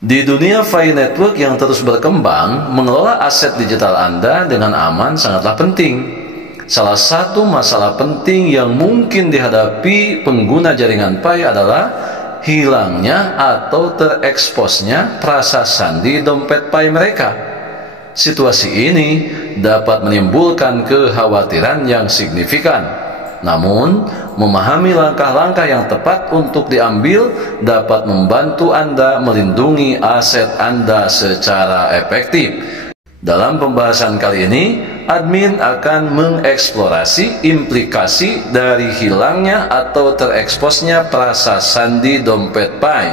Di dunia Pi Network yang terus berkembang, mengelola aset digital Anda dengan aman sangatlah penting. Salah satu masalah penting yang mungkin dihadapi pengguna jaringan Pi adalah hilangnya atau tereksposnya prasasti di dompet Pi mereka. Situasi ini dapat menimbulkan kekhawatiran yang signifikan. Namun, memahami langkah-langkah yang tepat untuk diambil dapat membantu Anda melindungi aset Anda secara efektif. Dalam pembahasan kali ini, admin akan mengeksplorasi implikasi dari hilangnya atau tereksposnya prasasti dompet Pi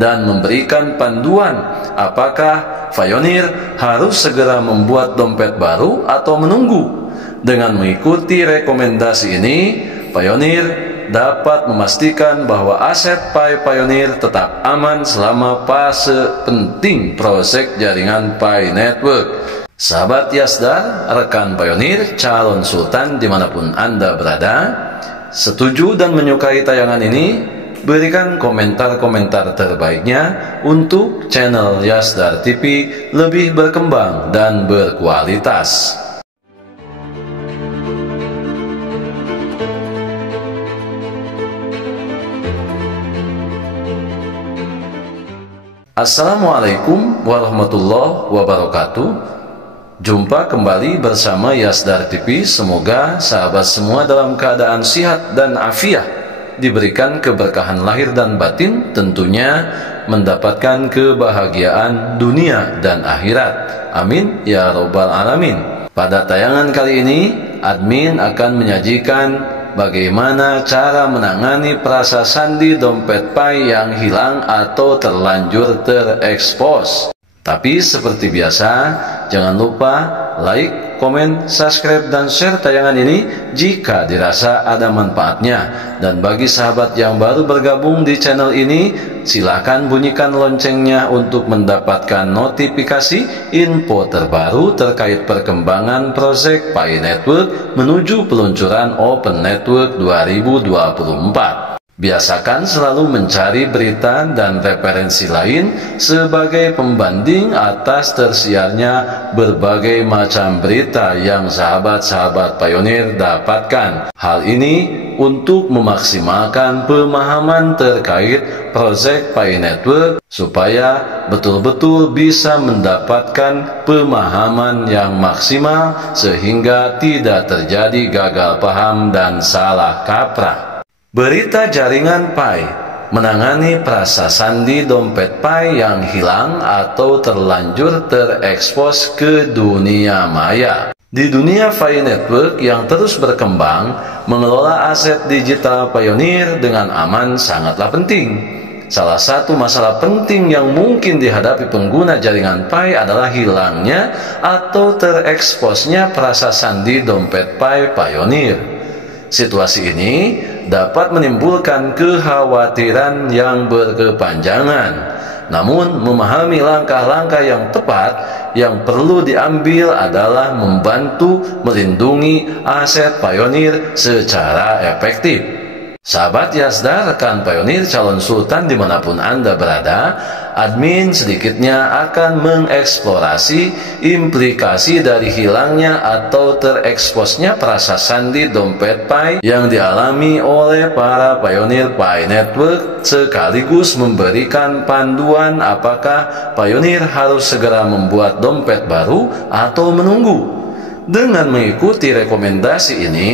dan memberikan panduan apakah Pioneer harus segera membuat dompet baru atau menunggu. Dengan mengikuti rekomendasi ini, Pioneer dapat memastikan bahwa aset Pi Pioneer tetap aman selama fase penting proyek jaringan Pi Network. Sahabat Yasdar, rekan Pioneer, calon sultan dimanapun Anda berada, setuju dan menyukai tayangan ini? Berikan komentar-komentar terbaiknya untuk channel Yasdar TV lebih berkembang dan berkualitas. Assalamualaikum warahmatullahi wabarakatuh. Jumpa kembali bersama Yasdar TV. Semoga sahabat semua dalam keadaan sehat dan afiat, diberikan keberkahan lahir dan batin, tentunya mendapatkan kebahagiaan dunia dan akhirat. Amin ya robbal alamin. Pada tayangan kali ini, admin akan menyajikan bagaimana cara menangani prasasti dompet Pi yang hilang atau terlanjur terekspos. Tapi seperti biasa, jangan lupa like, komen, subscribe, dan share tayangan ini jika dirasa ada manfaatnya. Dan bagi sahabat yang baru bergabung di channel ini, silakan bunyikan loncengnya untuk mendapatkan notifikasi info terbaru terkait perkembangan proyek Pi Network menuju peluncuran Open Network 2024. Biasakan selalu mencari berita dan referensi lain sebagai pembanding atas tersiarnya berbagai macam berita yang sahabat-sahabat Pioneer dapatkan. Hal ini untuk memaksimalkan pemahaman terkait proyek Pi Network supaya betul-betul bisa mendapatkan pemahaman yang maksimal sehingga tidak terjadi gagal paham dan salah kaprah. Berita jaringan Pi menangani prasasti dompet Pi yang hilang atau terlanjur terekspos ke dunia maya. Di dunia Pi Network yang terus berkembang, mengelola aset digital Pioneer dengan aman sangatlah penting. Salah satu masalah penting yang mungkin dihadapi pengguna jaringan Pi adalah hilangnya atau tereksposnya prasasti dompet Pi Pioneer. Situasi ini dapat menimbulkan kekhawatiran yang berkepanjangan. Namun, memahami langkah-langkah yang tepat yang perlu diambil adalah membantu melindungi aset Pioneer secara efektif. Sahabat Yasdar, rekan Pioneer, calon sultan dimanapun Anda berada, admin sedikitnya akan mengeksplorasi implikasi dari hilangnya atau tereksposnya prasasti dompet Pi yang dialami oleh para Pioneer Pi Network, sekaligus memberikan panduan apakah Pioneer harus segera membuat dompet baru atau menunggu. Dengan mengikuti rekomendasi ini,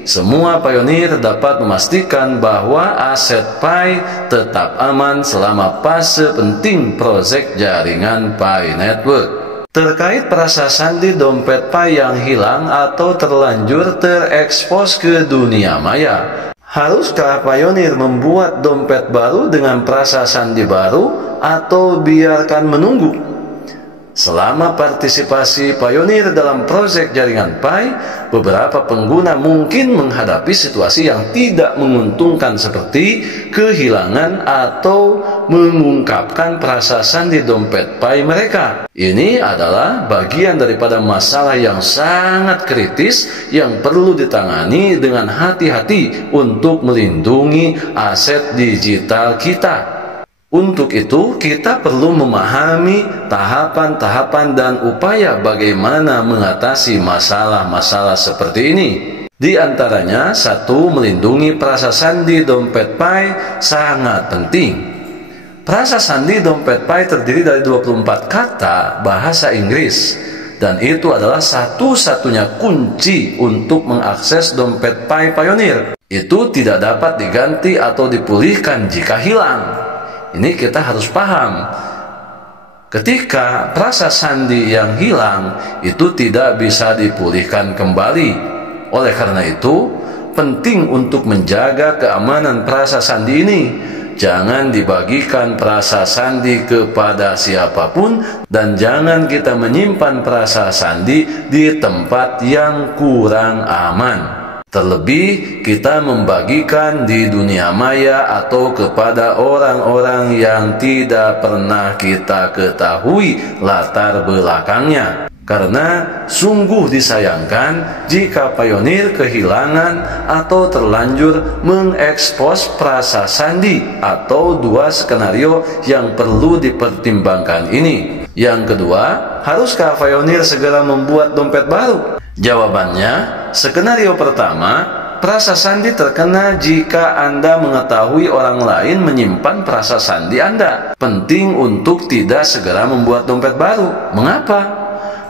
semua Pioneer dapat memastikan bahwa aset Pi tetap aman selama fase penting proyek jaringan Pi Network. Terkait prasasti dompet Pi yang hilang atau terlanjur terekspos ke dunia maya, haruskah Pioneer membuat dompet baru dengan prasasti baru atau biarkan menunggu? Selama partisipasi Pioneer dalam proyek jaringan Pi, beberapa pengguna mungkin menghadapi situasi yang tidak menguntungkan seperti kehilangan atau mengungkapkan prasasti dompet Pi mereka. Ini adalah bagian daripada masalah yang sangat kritis yang perlu ditangani dengan hati-hati untuk melindungi aset digital kita. Untuk itu, kita perlu memahami tahapan-tahapan dan upaya bagaimana mengatasi masalah-masalah seperti ini. Di antaranya, satu, melindungi prasasti dompet Pi sangat penting. Prasasti dompet Pi terdiri dari 24 kata bahasa Inggris, dan itu adalah satu-satunya kunci untuk mengakses dompet Pi Pioneer. Itu tidak dapat diganti atau dipulihkan jika hilang. Ini kita harus paham. Ketika prasasti yang hilang itu tidak bisa dipulihkan kembali. Oleh karena itu, penting untuk menjaga keamanan prasasti ini. Jangan dibagikan prasasti kepada siapapun, dan jangan kita menyimpan prasasti di tempat yang kurang aman. Terlebih kita membagikan di dunia maya atau kepada orang-orang yang tidak pernah kita ketahui latar belakangnya. Karena sungguh disayangkan jika Pioneer kehilangan atau terlanjur mengekspos prasasti, atau dua skenario yang perlu dipertimbangkan ini. Yang kedua, haruskah Pioneer segera membuat dompet baru? Jawabannya, skenario pertama, prasasti terkena jika Anda mengetahui orang lain menyimpan prasasti Anda. Penting untuk tidak segera membuat dompet baru. Mengapa?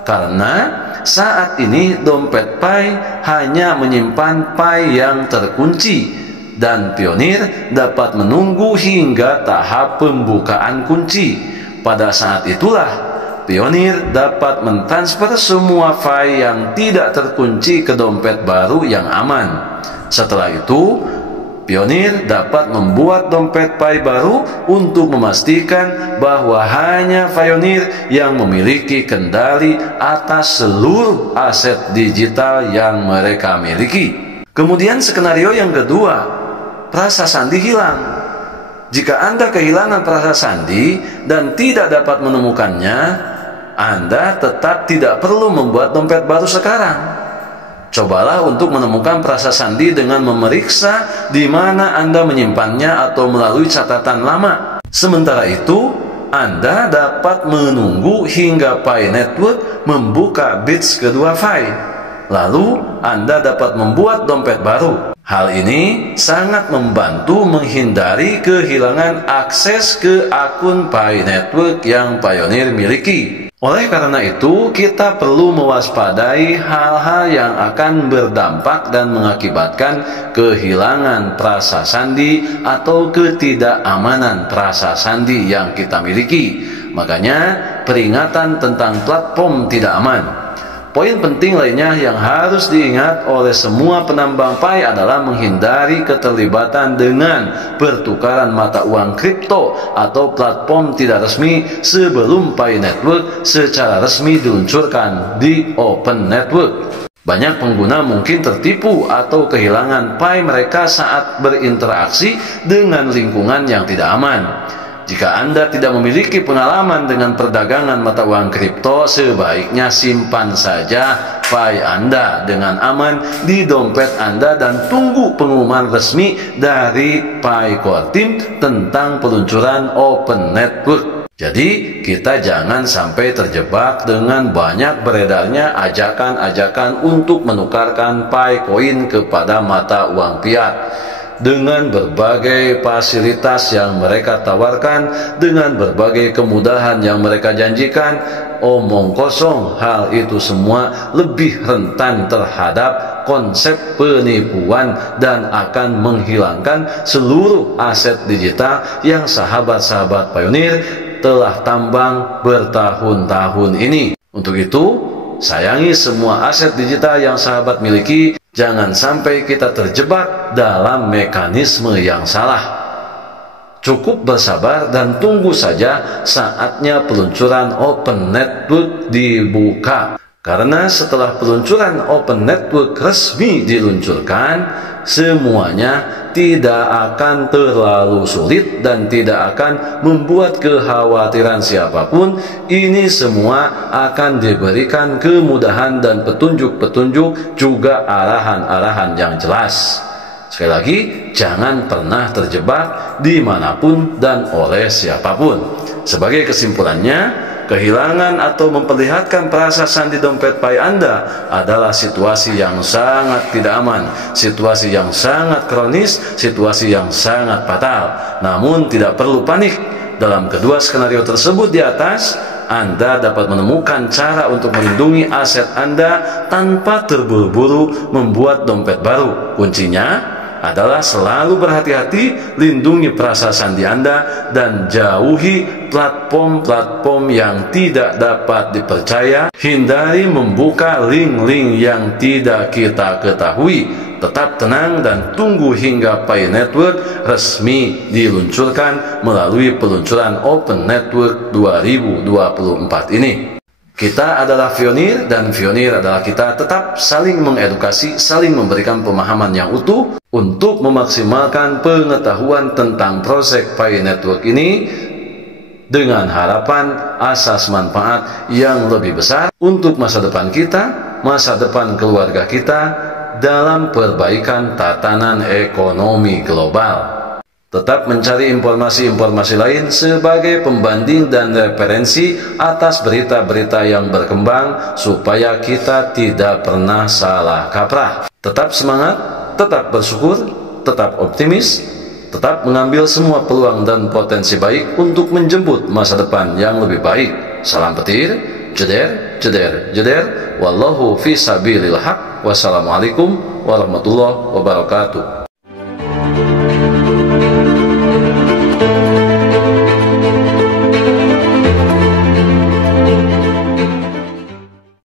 Karena saat ini dompet Pi hanya menyimpan Pi yang terkunci, dan Pioneer dapat menunggu hingga tahap pembukaan kunci. Pada saat itulah Pioneer dapat mentransfer semua file yang tidak terkunci ke dompet baru yang aman. Setelah itu, Pioneer dapat membuat dompet Pi baru untuk memastikan bahwa hanya Pioneer yang memiliki kendali atas seluruh aset digital yang mereka miliki. Kemudian skenario yang kedua, prasasti hilang. Jika Anda kehilangan prasasti dan tidak dapat menemukannya, Anda tetap tidak perlu membuat dompet baru sekarang. Cobalah untuk menemukan prasasti dengan memeriksa di mana Anda menyimpannya atau melalui catatan lama. Sementara itu, Anda dapat menunggu hingga Pi Network membuka bits kedua file. Lalu, Anda dapat membuat dompet baru. Hal ini sangat membantu menghindari kehilangan akses ke akun Pi Network yang Pioneer miliki. Oleh karena itu, kita perlu mewaspadai hal-hal yang akan berdampak dan mengakibatkan kehilangan prasasti atau ketidakamanan prasasti yang kita miliki. Makanya, peringatan tentang platform tidak aman. Poin penting lainnya yang harus diingat oleh semua penambang Pi adalah menghindari keterlibatan dengan pertukaran mata uang kripto atau platform tidak resmi sebelum Pi Network secara resmi diluncurkan di Open Network. Banyak pengguna mungkin tertipu atau kehilangan Pi mereka saat berinteraksi dengan lingkungan yang tidak aman. Jika Anda tidak memiliki pengalaman dengan perdagangan mata uang kripto, sebaiknya simpan saja Pi Anda dengan aman di dompet Anda dan tunggu pengumuman resmi dari Pi Core Team tentang peluncuran Open Network. Jadi, kita jangan sampai terjebak dengan banyak beredarnya ajakan-ajakan untuk menukarkan Pi Coin kepada mata uang fiat. Dengan berbagai fasilitas yang mereka tawarkan, dengan berbagai kemudahan yang mereka janjikan, omong kosong. Hal itu semua lebih rentan terhadap konsep penipuan dan akan menghilangkan seluruh aset digital yang sahabat-sahabat Pioneer telah tambang bertahun-tahun ini. Untuk itu, sayangi semua aset digital yang sahabat miliki. Jangan sampai kita terjebak dalam mekanisme yang salah. Cukup bersabar dan tunggu saja saatnya peluncuran Open Network dibuka. Karena setelah peluncuran Open Network resmi diluncurkan, semuanya tidak akan terlalu sulit dan tidak akan membuat kekhawatiran siapapun. Ini semua akan diberikan kemudahan dan petunjuk-petunjuk, juga arahan-arahan yang jelas. Sekali lagi, jangan pernah terjebak dimanapun dan oleh siapapun. Sebagai kesimpulannya, kehilangan atau memperlihatkan perasa sandi dompet Pi Anda adalah situasi yang sangat tidak aman, situasi yang sangat kronis, situasi yang sangat fatal. Namun tidak perlu panik. Dalam kedua skenario tersebut di atas, Anda dapat menemukan cara untuk melindungi aset Anda tanpa terburu-buru membuat dompet baru. Kuncinya adalah selalu berhati-hati, lindungi perasa sandi Anda, dan jauhi platform-platform yang tidak dapat dipercaya. Hindari membuka link-link yang tidak kita ketahui. Tetap tenang dan tunggu hingga Pi Network resmi diluncurkan melalui peluncuran Open Network 2024 ini. Kita adalah Fionir, dan Fionir adalah kita tetap saling mengedukasi, saling memberikan pemahaman yang utuh untuk memaksimalkan pengetahuan tentang proses Pi Network ini dengan harapan asas manfaat yang lebih besar untuk masa depan kita, masa depan keluarga kita dalam perbaikan tatanan ekonomi global. Tetap mencari informasi-informasi lain sebagai pembanding dan referensi atas berita-berita yang berkembang supaya kita tidak pernah salah kaprah. Tetap semangat, tetap bersyukur, tetap optimis, tetap mengambil semua peluang dan potensi baik untuk menjemput masa depan yang lebih baik. Salam petir, jeder, jeder, jeder. Wallahu fi sabilil haq. Wassalamualaikum warahmatullahi wabarakatuh.